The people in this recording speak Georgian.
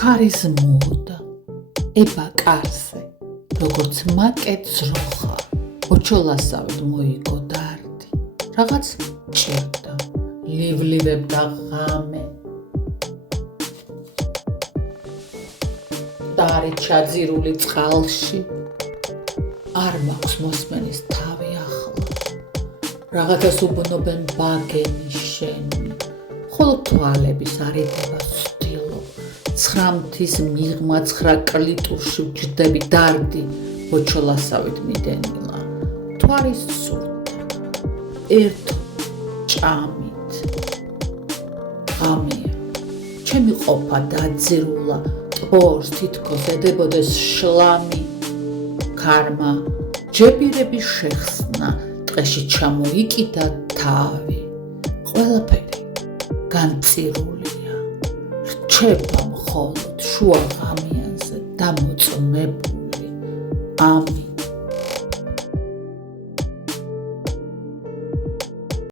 ქარის მოდა ება კარზე როგორც მაკეც როხა ოჩოლასავით მოიგო დარდი რაღაც ჭირდა ლივლებდა ღამე დარი ჩაძირული წყალში არ მაქვს მოსმენის თავი ახლა რაღაცას უბნობენ ბაგენი შენი ხოლო თვალების არიდება ვსtildeო ცხრამთის მიღმა ცხრა კლიტურში ვჯდები დარდი ოჩოლასავით მიდენილა თვარის სურდა ერთ ჭამით ღამეა ჩემი ყოფა დაძირულა ტბორს თითქოს ედებოდეს შლამი ქარმა ჯებირები შეხსნა ტყეში ჩამოიკიდა თავი ყველაფერი განწირულია რჩება მხოლოდ შუა ღამიანზე დამოწმებული ამით